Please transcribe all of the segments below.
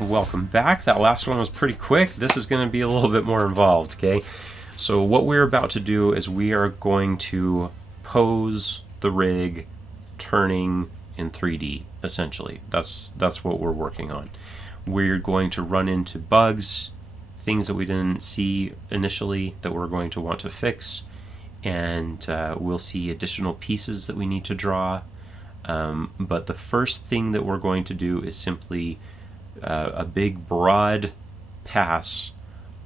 Welcome back. That last one was pretty quick. This is going to be a little bit more involved, okay? So what we're about to do is we are going to pose the rig turning in 3D, essentially. That's what we're working on. We're going to run into bugs, things that we didn't see initially that we're going to want to fix, and we'll see additional pieces that we need to draw. But the first thing that we're going to do is simply a big broad pass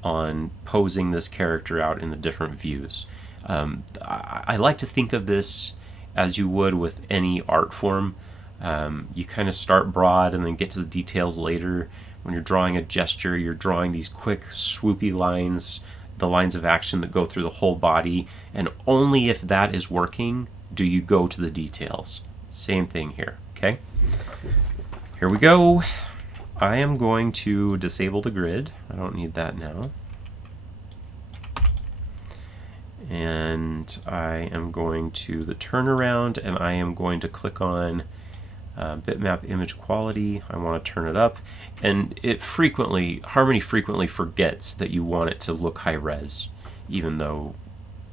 on posing this character out in the different views. I like to think of this as you would with any art form. You kind of start broad and then get to the details later. When you're drawing a gesture, you're drawing these quick swoopy lines, the lines of action that go through the whole body, and only if that is working do you go to the details. Same thing here, okay? Here we go. I am going to disable the grid. I don't need that now. And I am going to the turnaround, and I am going to click on bitmap image quality. I want to turn it up, and Harmony frequently forgets that you want it to look high res, even though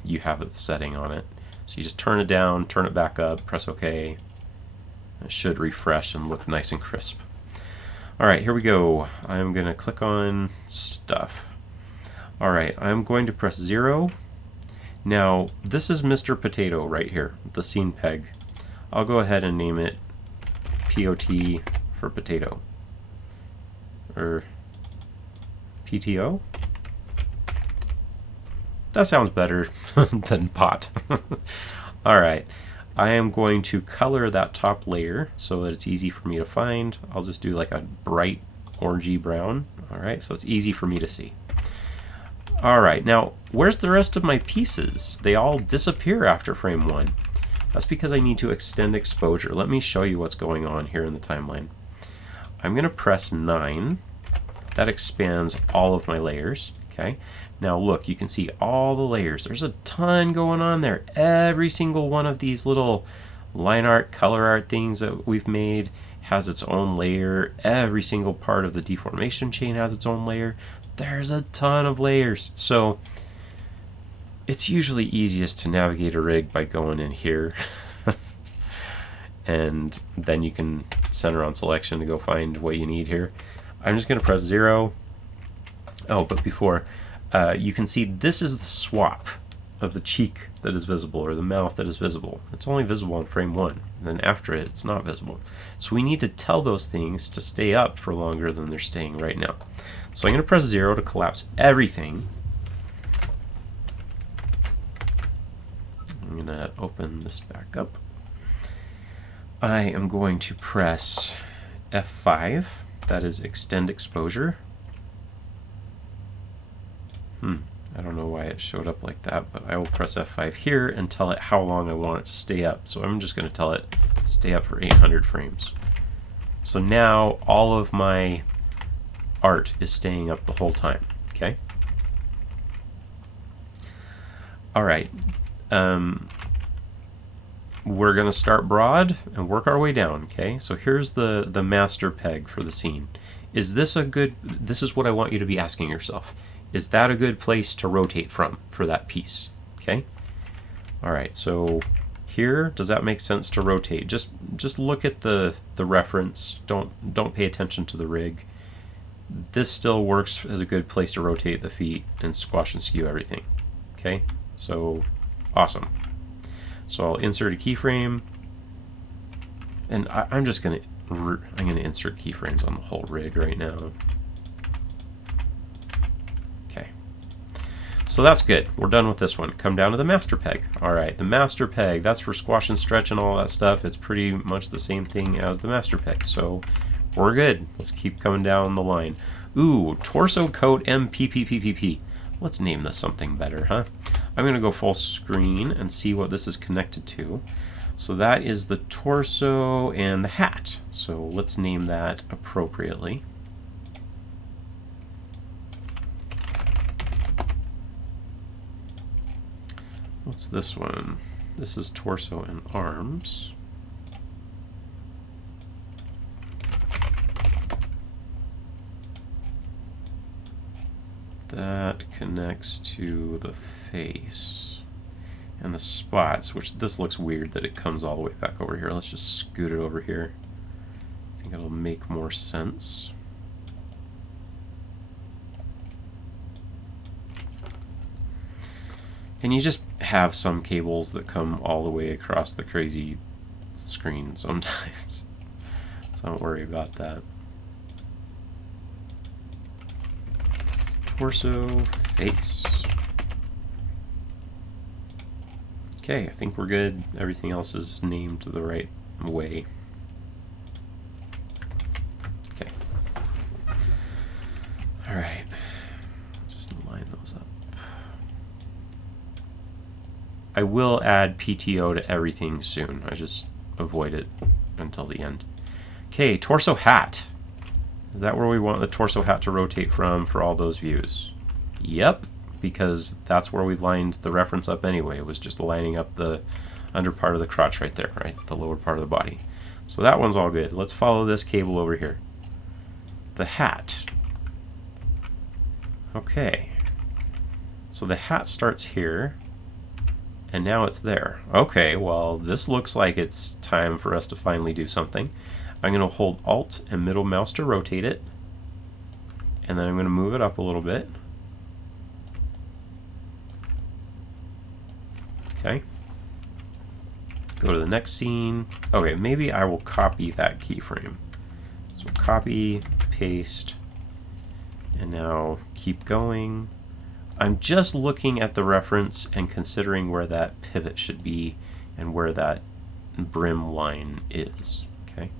you have the setting on it. So you just turn it down, turn it back up, press OK. It should refresh and look nice and crisp. Alright, here we go. I'm going to click on stuff. Alright, I'm going to press 0. Now, this is Mr. Potato right here, the scene peg. I'll go ahead and name it POT for potato. Or PTO? That sounds better than pot. Alright. I am going to color that top layer so that it's easy for me to find. I'll just do like a bright orangey brown. Alright, so it's easy for me to see. Alright, now where's the rest of my pieces? They all disappear after frame 1. That's because I need to extend exposure. Let me show you what's going on here in the timeline. I'm going to press 9. That expands all of my layers. Okay. Now look, you can see all the layers. There's a ton going on there. Every single one of these little line art, color art things that we've made has its own layer. Every single part of the deformation chain has its own layer. There's a ton of layers. So it's usually easiest to navigate a rig by going in here. And then you can center on selection to go find what you need here. I'm just going to press 0. Oh, but before, you can see this is the swap of the cheek that is visible, or the mouth that is visible. It's only visible on frame 1, and then after it, it's not visible. So we need to tell those things to stay up for longer than they're staying right now. So I'm going to press 0 to collapse everything. I'm going to open this back up. I am going to press F5. That is extend exposure. I don't know why it showed up like that, but I will press F5 here and tell it how long I want it to stay up. So I'm just going to tell it stay up for 800 frames. So now all of my art is staying up the whole time. Okay. All right. We're going to start broad and work our way down. Okay. So here's the master peg for the scene. Is this a good? This is what I want you to be asking yourself. Is that a good place to rotate from for that piece? Okay. All right. So here, does that make sense to rotate? Just look at the reference. Don't pay attention to the rig. This still works as a good place to rotate the feet and squash and skew everything. Okay. So awesome. So I'll insert a keyframe, and I'm gonna insert keyframes on the whole rig right now. So that's good. We're done with this one. Come down to the master peg. All right, the master peg, that's for squash and stretch and all that stuff. It's pretty much the same thing as the master peg. So we're good. Let's keep coming down the line. Ooh, torso coat MPPPPP. Let's name this something better, huh? I'm going to go full screen and see what this is connected to. So that is the torso and the hat. So let's name that appropriately. What's this one? This is torso and arms. That connects to the face and the spots, which this looks weird that it comes all the way back over here. Let's just scoot it over here. I think it'll make more sense. And you just have some cables that come all the way across the crazy screen sometimes. So don't worry about that. Torso, face. Okay, I think we're good. Everything else is named the right way. Okay. All right. Just line those up. I will add PTO to everything soon. I just avoid it until the end. Okay, torso hat. Is that where we want the torso hat to rotate from for all those views? Yep, because that's where we lined the reference up anyway. It was just lining up the under part of the crotch right there, right? The lower part of the body. So that one's all good. Let's follow this cable over here. The hat. Okay. So the hat starts here, and now it's there. Okay, well, this looks like it's time for us to finally do something. I'm going to hold Alt and middle mouse to rotate it, and then I'm going to move it up a little bit. Okay. Go to the next scene. Okay, maybe I will copy that keyframe. So copy, paste, and now keep going. I'm just looking at the reference and considering where that pivot should be and where that brim line is. Okay.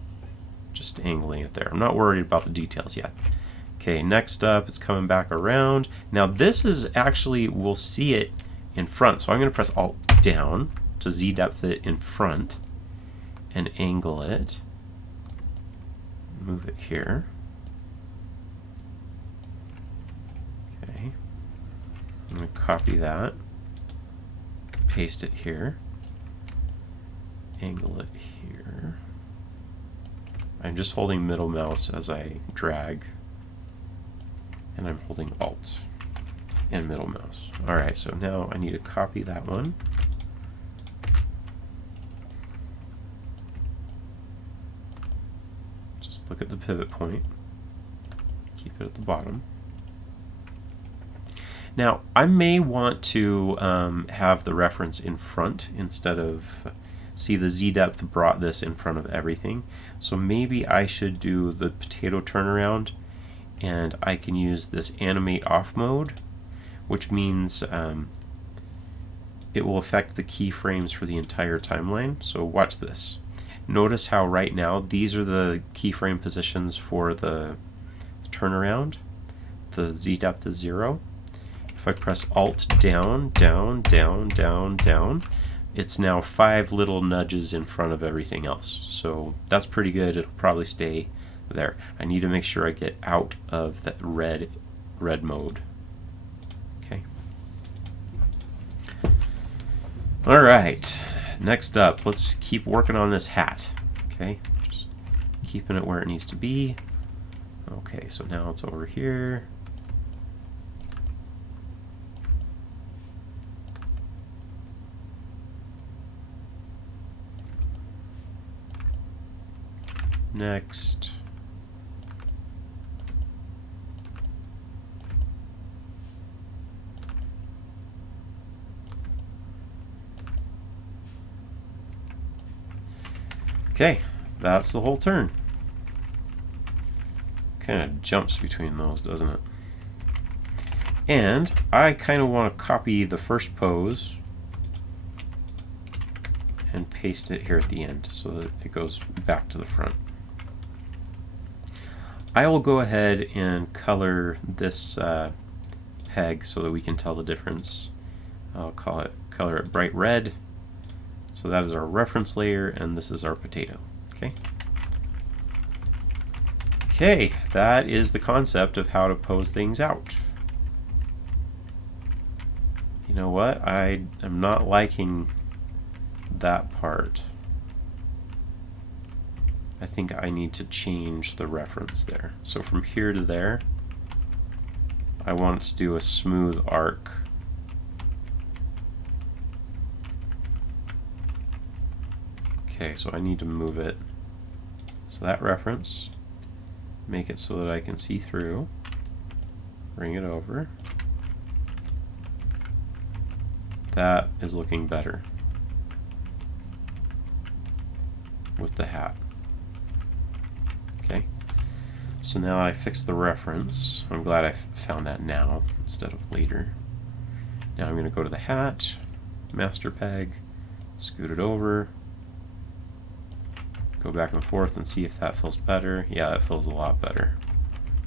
Just angling it there. I'm not worried about the details yet. Okay, next up, it's coming back around. Now this is actually, we'll see it in front. So I'm going to press Alt down to Z depth it in front and angle it. Move it here. Okay. I'm going to copy that. Paste it here. Angle it here. I'm just holding middle mouse as I drag, and I'm holding Alt and middle mouse. Alright, so now I need to copy that one. Just look at the pivot point. Keep it at the bottom. Now, I may want to have the reference in front instead of... See, the Z depth brought this in front of everything. So maybe I should do the potato turnaround, and I can use this animate off mode, which means it will affect the keyframes for the entire timeline. So watch this. Notice how right now these are the keyframe positions for the turnaround. The Z depth is 0. If I press Alt down, down, down, down, down, it's now 5 little nudges in front of everything else. So that's pretty good. It'll probably stay there. I need to make sure I get out of that red mode. Okay. All right. Next up, let's keep working on this hat. Okay. Just keeping it where it needs to be. Okay, so now it's over here. Next. Okay, that's the whole turn. Kind of jumps between those, doesn't it? And I kind of want to copy the first pose and paste it here at the end so that it goes back to the front. I will go ahead and color this peg so that we can tell the difference. I'll color it bright red. So that is our reference layer, and this is our potato. Okay. Okay, that is the concept of how to pose things out. You know what? I am not liking that part. I think I need to change the reference there. So from here to there, I want it to do a smooth arc. Okay, so I need to move it. So that reference, make it so that I can see through. Bring it over. That is looking better with the hat. Okay, so now I fixed the reference. I'm glad I found that now instead of later. Now I'm going to go to the hat, master peg, scoot it over, go back and forth and see if that feels better. Yeah, that feels a lot better.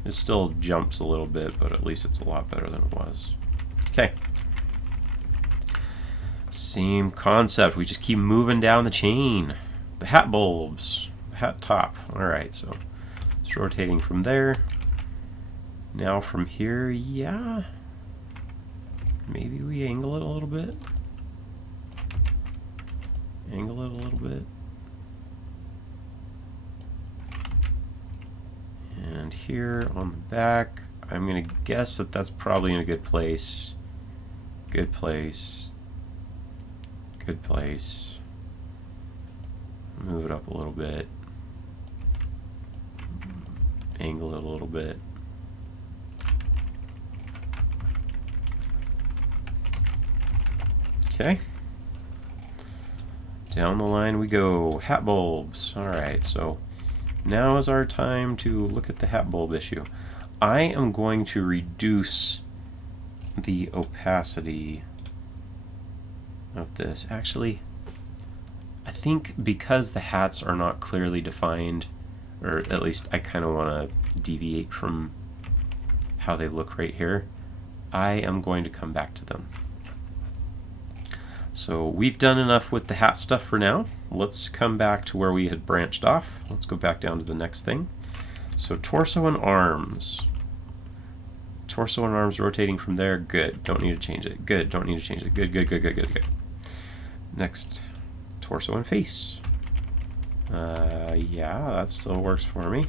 It still jumps a little bit, but at least it's a lot better than it was. Okay. Same concept. We just keep moving down the chain. The hat bulbs, the hat top. All right, so it's rotating from there. Now from here, yeah. Maybe we angle it a little bit. Angle it a little bit. And here on the back, I'm going to guess that that's probably in a good place. Good place. Good place. Move it up a little bit. Angle it a little bit. Okay. Down the line we go. Hat bulbs. Alright, so now is our time to look at the hat bulb issue. I am going to reduce the opacity of this. Actually, I think because the hats are not clearly defined, or at least I kind of want to deviate from how they look right here, I am going to come back to them. So we've done enough with the hat stuff for now. Let's come back to where we had branched off. Let's go back down to the next thing. So torso and arms. Torso and arms rotating from there. Good. Don't need to change it. Good. Don't need to change it. Good, good, good, good, good, good. Next, torso and face. Yeah, that still works for me.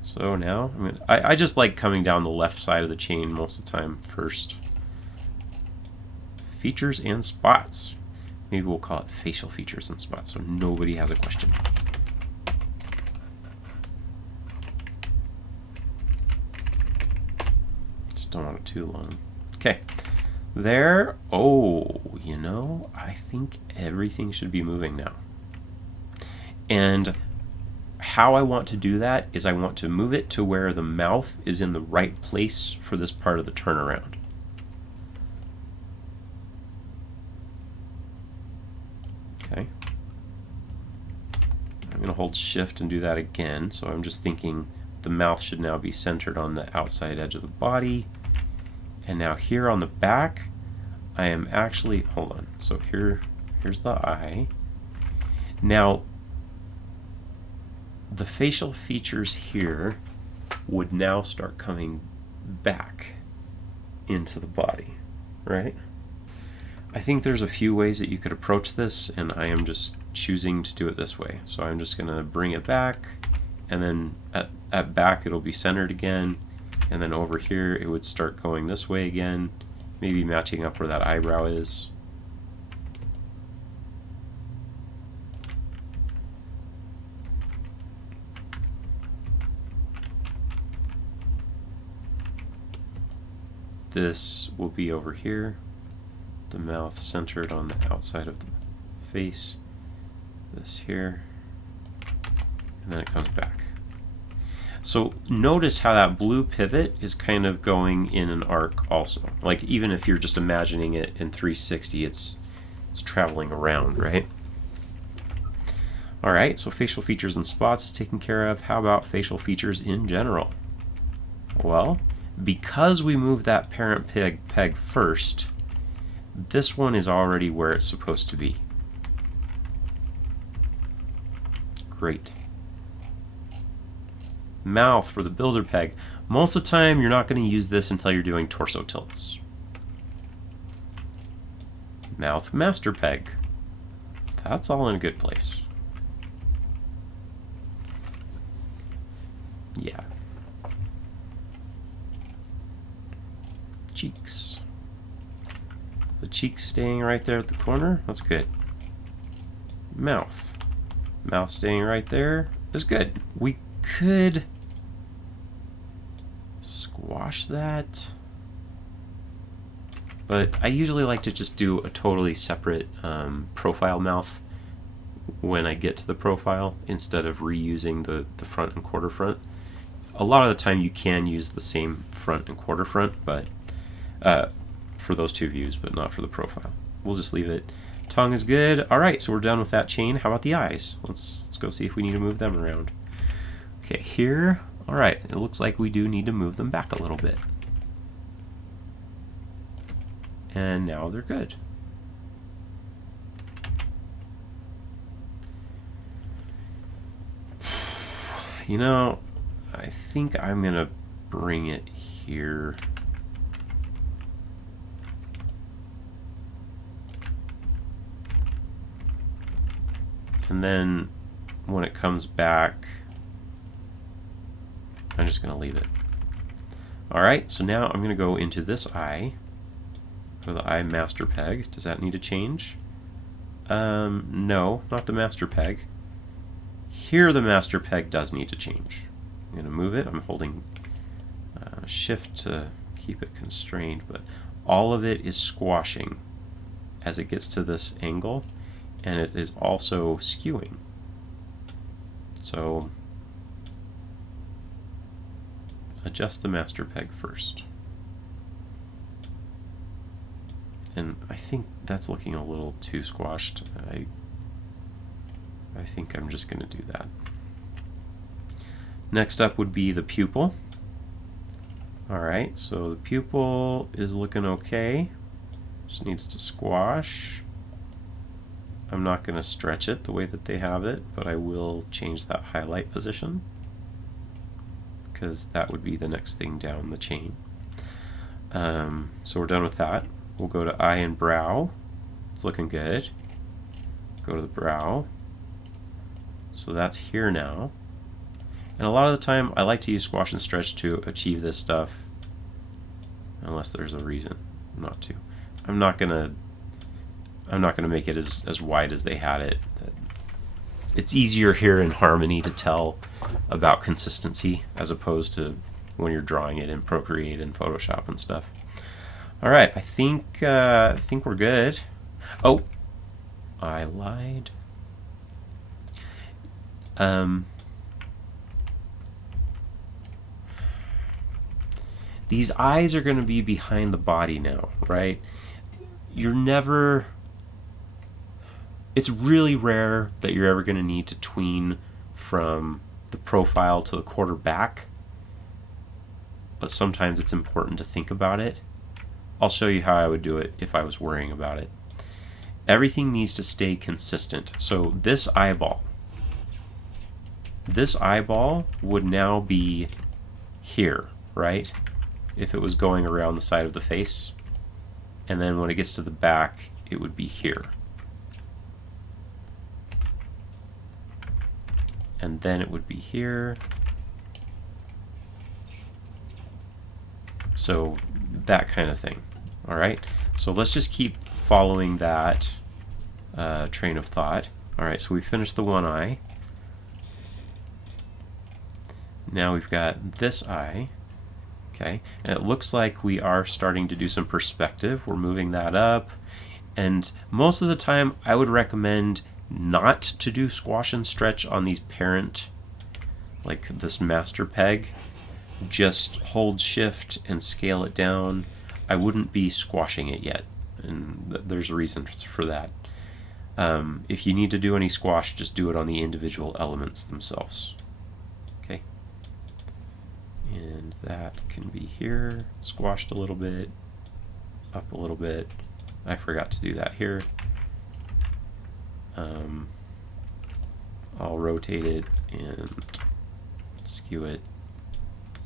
So now, I just like coming down the left side of the chain most of the time first. Features and spots. Maybe we'll call it facial features and spots so nobody has a question. Just don't want it too long. Okay. There. Oh, you know, I think everything should be moving now. And how I want to do that is I want to move it to where the mouth is in the right place for this part of the turnaround. Okay. I'm going to hold shift and do that again. So I'm just thinking the mouth should now be centered on the outside edge of the body. And now here on the back, I am actually, hold on. So here's the eye. Now, the facial features here would now start coming back into the body, right? I think there's a few ways that you could approach this, and I am just choosing to do it this way. So I'm just going to bring it back, and then at back it'll be centered again, and then over here it would start going this way again, maybe matching up where that eyebrow is. This will be over here, the mouth centered on the outside of the face, this here, and then it comes back. So notice how that blue pivot is kind of going in an arc also. Like even if you're just imagining it in 360, it's traveling around, right? All right, so facial features and spots is taken care of. How about facial features in general? Well, because we moved that parent peg first, this one is already where it's supposed to be. Great. Mouth for the builder peg. Most of the time you're not going to use this until you're doing torso tilts. Mouth master peg. That's all in a good place. Yeah. cheek staying right there at the corner. That's good. Mouth. Mouth staying right there is good. We could squash that, but I usually like to just do a totally separate profile mouth when I get to the profile instead of reusing the front and quarter front. A lot of the time you can use the same front and quarter front, but for those two views, but not for the profile. We'll just leave it. Tongue is good. All right, so we're done with that chain. How about the eyes? Let's go see if we need to move them around. Okay, here. All right, it looks like we do need to move them back a little bit. And now they're good. You know, I think I'm gonna bring it here. And then when it comes back, I'm just going to leave it. All right, so now I'm going to go into this eye, go to the eye master peg. Does that need to change? No, not the master peg. Here the master peg does need to change. I'm going to move it. I'm holding shift to keep it constrained, but all of it is squashing as it gets to this angle, and it is also skewing. So adjust the master peg first. And I think that's looking a little too squashed. I think I'm just going to do that. Next up would be the pupil. Alright, so the pupil is looking okay. Just needs to squash. I'm not going to stretch it the way that they have it, but I will change that highlight position, because that would be the next thing down the chain. So we're done with that. We'll go to eye and brow. It's looking good. Go to the brow. So that's here now. And a lot of the time I like to use squash and stretch to achieve this stuff, unless there's a reason not to. I'm not gonna make it as wide as they had it. It's easier here in Harmony to tell about consistency as opposed to when you're drawing it in Procreate and Photoshop and stuff. All right, I think we're good. Oh, I lied. These eyes are going to be behind the body now, right? It's really rare that you're ever going to need to tween from the profile to the quarter back, but sometimes it's important to think about it. I'll show you how I would do it if I was worrying about it. Everything needs to stay consistent. So this eyeball would now be here, right? If it was going around the side of the face. And then when it gets to the back, it would be here. And then it would be here. So that kind of thing. All right, so let's just keep following that train of thought. All right, so we finished the one eye. Now we've got this eye. Okay, and it looks like we are starting to do some perspective. We're moving that up, and most of the time I would recommend not to do squash and stretch on these parent, like this master peg. Just hold shift and scale it down. I wouldn't be squashing it yet, and there's reasons for that. If you need to do any squash, just do it on the individual elements themselves. Okay. And that can be here, squashed a little bit, up a little bit. I forgot to do that here. I'll rotate it and skew it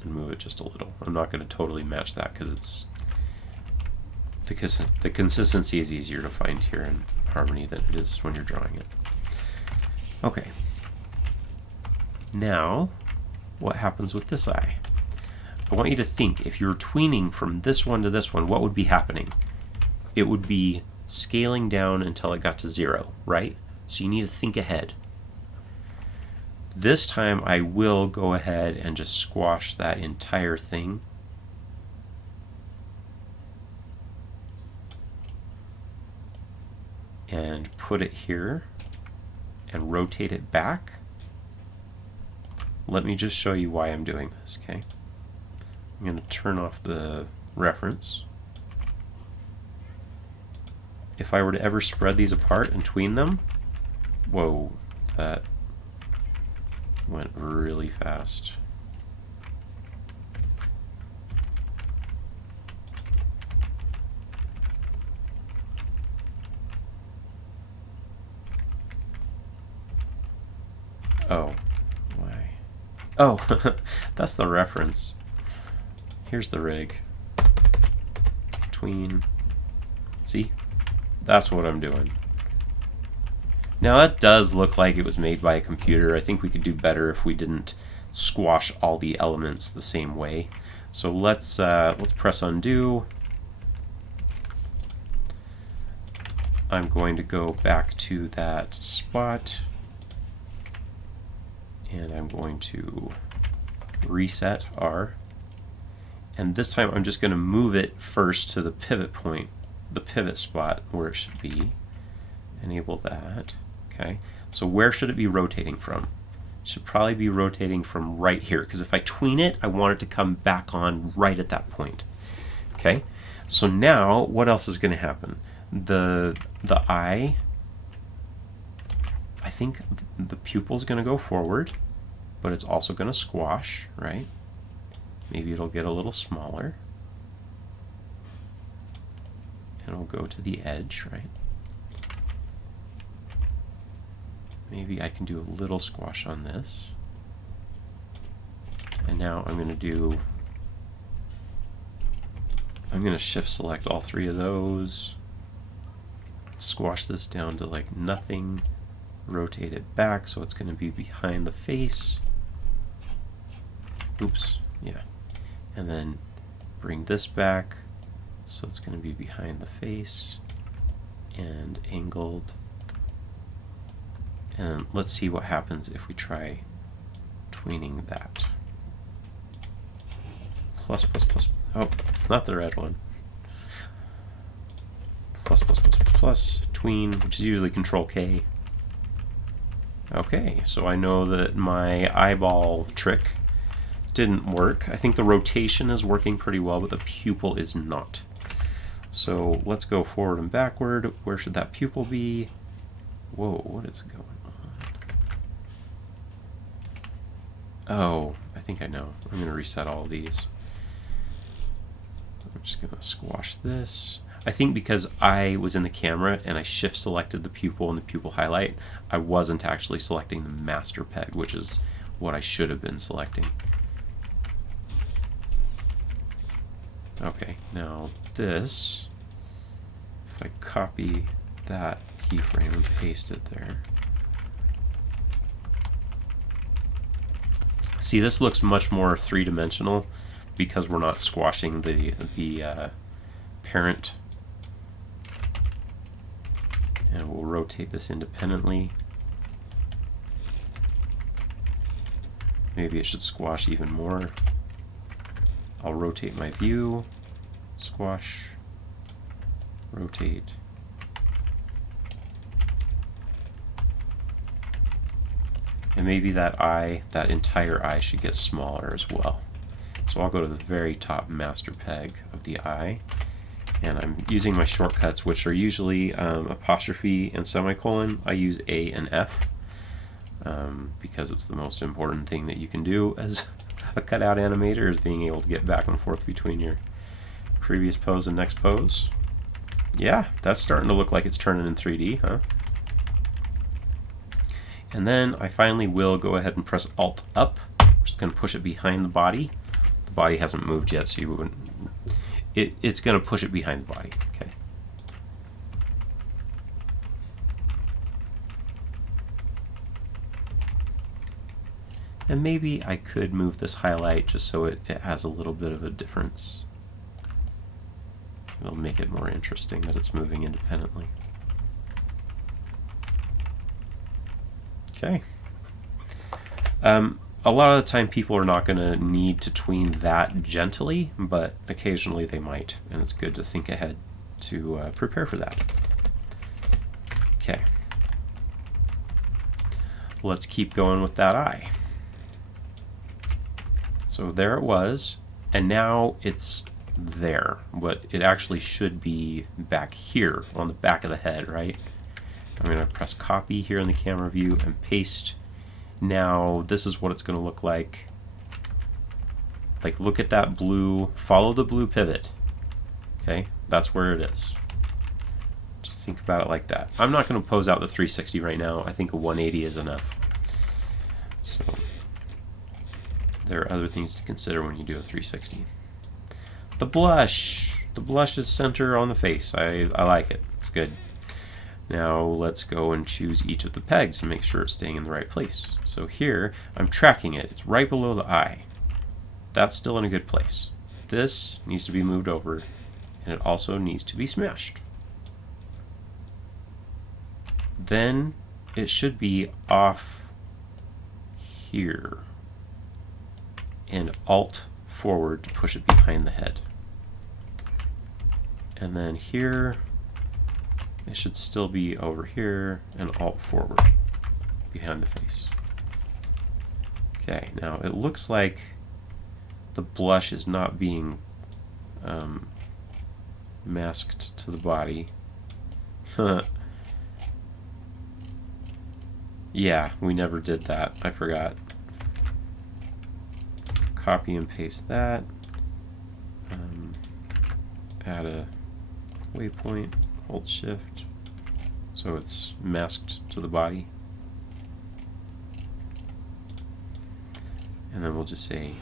and move it just a little. I'm not going to totally match that because the consistency is easier to find here in Harmony than it is when you're drawing it. Okay. Now, what happens with this eye? I want you to think, if you're tweening from this one to this one, what would be happening? It would be scaling down until it got to 0, right? So you need to think ahead. This time I will go ahead and just squash that entire thing. And put it here and rotate it back. Let me just show you why I'm doing this, okay? I'm going to turn off the reference. If I were to ever spread these apart and tween them, whoa, that went really fast. Oh, why? Oh, that's the reference. Here's the rig. Tween. See? That's what I'm doing. Now that does look like it was made by a computer. I think we could do better if we didn't squash all the elements the same way. So let's press undo. I'm going to go back to that spot, and I'm going to reset R. And this time I'm just going to move it first to the pivot point, the pivot spot where it should be. Enable that. Okay, so where should it be rotating from? It should probably be rotating from right here, because if I tween it, I want it to come back on right at that point. Okay, so now what else is going to happen? The eye, I think the pupil is going to go forward, but it's also going to squash, right? Maybe it'll get a little smaller. And it'll go to the edge, right? Maybe I can do a little squash on this. And now I'm going to shift select all three of those. Squash this down to like nothing. Rotate it back so it's going to be behind the face. Oops, yeah. And then bring this back so it's going to be behind the face and angled. And let's see what happens if we try tweening that. Plus, plus, plus. Oh, not the red one. Plus, plus, plus, plus. Tween, which is usually Control K. Okay, so I know that my eyeball trick didn't work. I think the rotation is working pretty well, but the pupil is not. So let's go forward and backward. Where should that pupil be? Whoa, what is going on? Oh, I think I know. I'm going to reset all of these. I'm just going to squash this. I think because I was in the camera and I shift selected the pupil and the pupil highlight, I wasn't actually selecting the master peg, which is what I should have been selecting. Okay, now this, if I copy that keyframe and paste it there. See, this looks much more three-dimensional because we're not squashing the parent. And we'll rotate this independently. Maybe it should squash even more. I'll rotate my view, squash, rotate. And maybe that eye, that entire eye should get smaller as well. So I'll go to the very top master peg of the eye. And I'm using my shortcuts, which are usually apostrophe and semicolon. I use A and F because it's the most important thing that you can do as a cutout animator, is being able to get back and forth between your previous pose and next pose. Yeah, that's starting to look like it's turning in 3D, huh? And then I finally will go ahead and press Alt up, which is going to push it behind the body. The body hasn't moved yet, so you wouldn't. It's going to push it behind the body. Okay. And maybe I could move this highlight just so it has a little bit of a difference. It'll make it more interesting that it's moving independently. Okay. A lot of the time people are not going to need to tween that gently, but occasionally they might, and it's good to think ahead to prepare for that. Okay. Let's keep going with that eye. So there it was, and now it's there, but it actually should be back here on the back of the head, right? I'm going to press copy here in the camera view and paste. Now this is what it's going to look like. Like, look at that blue, follow the blue pivot. Okay, that's where it is. Just think about it like that. I'm not going to pose out the 360 right now. I think a 180 is enough. So there are other things to consider when you do a 360. The blush. The blush is center on the face. I like it. It's good. Now let's go and choose each of the pegs and make sure it's staying in the right place. So here, I'm tracking it. It's right below the eye. That's still in a good place. This needs to be moved over, and it also needs to be smashed. Then it should be off here, and Alt forward to push it behind the head. And then here, it should still be over here, and Alt forward behind the face. Okay, now it looks like the blush is not being masked to the body. Yeah, we never did that. I forgot. Copy and paste that. Add a waypoint. Hold Shift so it's masked to the body. And then we'll just say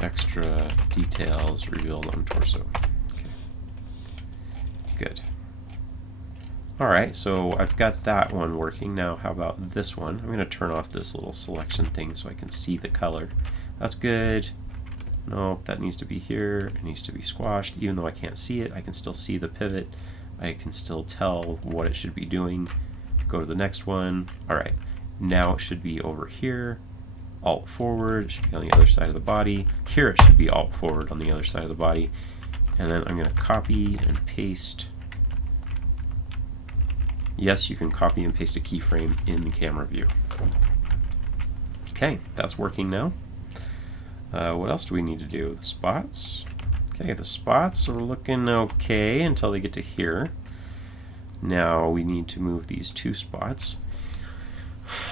extra details revealed on torso. Okay. Good. Alright, so I've got that one working. Now how about this one? I'm going to turn off this little selection thing so I can see the color. That's good. Nope, that needs to be here. It needs to be squashed. Even though I can't see it, I can still see the pivot. I can still tell what it should be doing. Go to the next one. Alright, now it should be over here. Alt forward, it should be on the other side of the body. Here it should be Alt forward on the other side of the body. And then I'm going to copy and paste. Yes, you can copy and paste a keyframe in the camera view. Okay, that's working now. What else do we need to do? The spots. Okay, the spots are looking okay until they get to here. Now we need to move these two spots.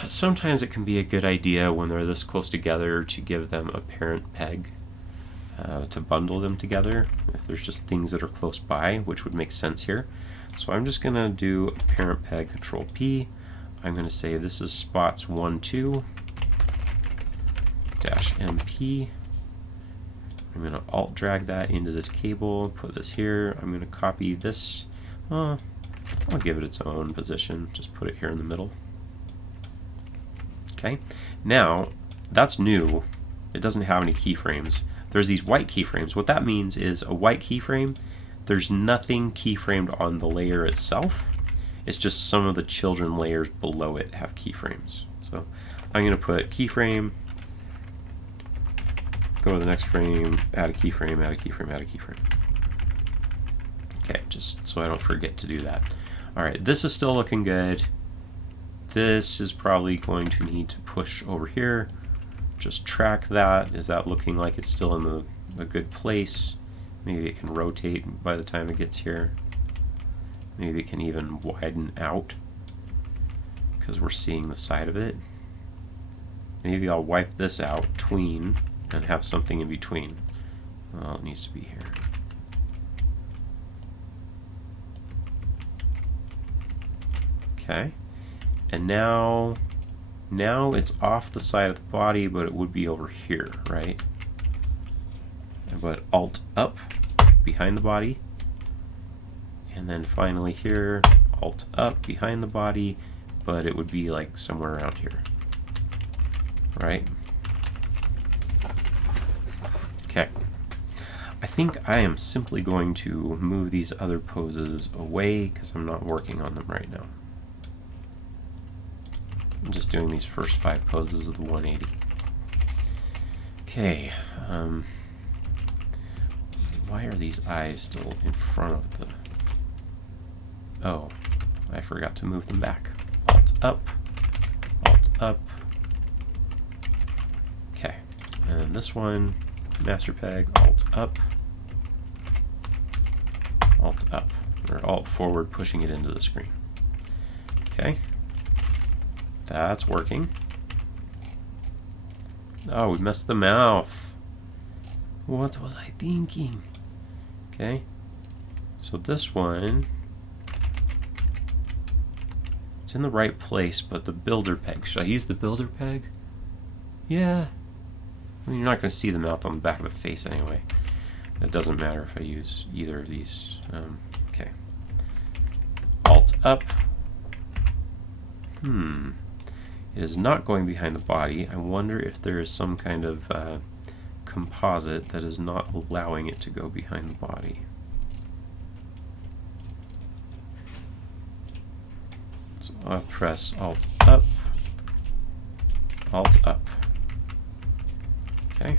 Sometimes it can be a good idea when they're this close together to give them a parent peg, to bundle them together if there's just things that are close by, which would make sense here. So I'm just going to do a parent peg, Control P. I'm going to say this is spots 1, 2. -MP. I'm going to Alt drag that into this cable, put this here. I'm going to copy this. I'll give it its own position. Just put it here in the middle. Okay. Now, that's new. It doesn't have any keyframes. There's these white keyframes. What that means is a white keyframe, there's nothing keyframed on the layer itself. It's just some of the children layers below it have keyframes. So I'm going to put keyframe, go to the next frame, add a keyframe, add a keyframe, add a keyframe. Okay, just so I don't forget to do that. Alright, this is still looking good. This is probably going to need to push over here. Just track that. Is that looking like it's still in a good place? Maybe it can rotate by the time it gets here. Maybe it can even widen out because we're seeing the side of it. Maybe I'll wipe this out, tween, and have something in between. Well, it needs to be here. Okay, and now it's off the side of the body, but it would be over here, right? But Alt up behind the body, and then finally here, Alt up behind the body, but it would be like somewhere around here, right? Okay. I think I am simply going to move these other poses away because I'm not working on them right now. I'm just doing these first 5 poses of the 180. Okay. Why are these eyes still in front of the... Oh, I forgot to move them back. Alt up, Alt up. Okay, and this one, master peg, Alt up, Alt up, or Alt forward, pushing it into the screen. Okay, that's working. Oh, we messed the mouth. What was I thinking? Okay, so this one, it's in the right place, but the builder peg. Should I use the builder peg? Yeah. I mean, you're not going to see the mouth on the back of the face anyway. It doesn't matter if I use either of these. Okay. Alt up. It is not going behind the body. I wonder if there is some kind of composite that is not allowing it to go behind the body. So I'll press Alt up, Alt up. Okay.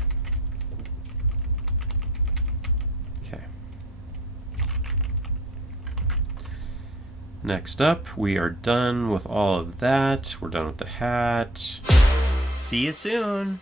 Okay. Next up, we are done with all of that. We're done with the hat. See you soon!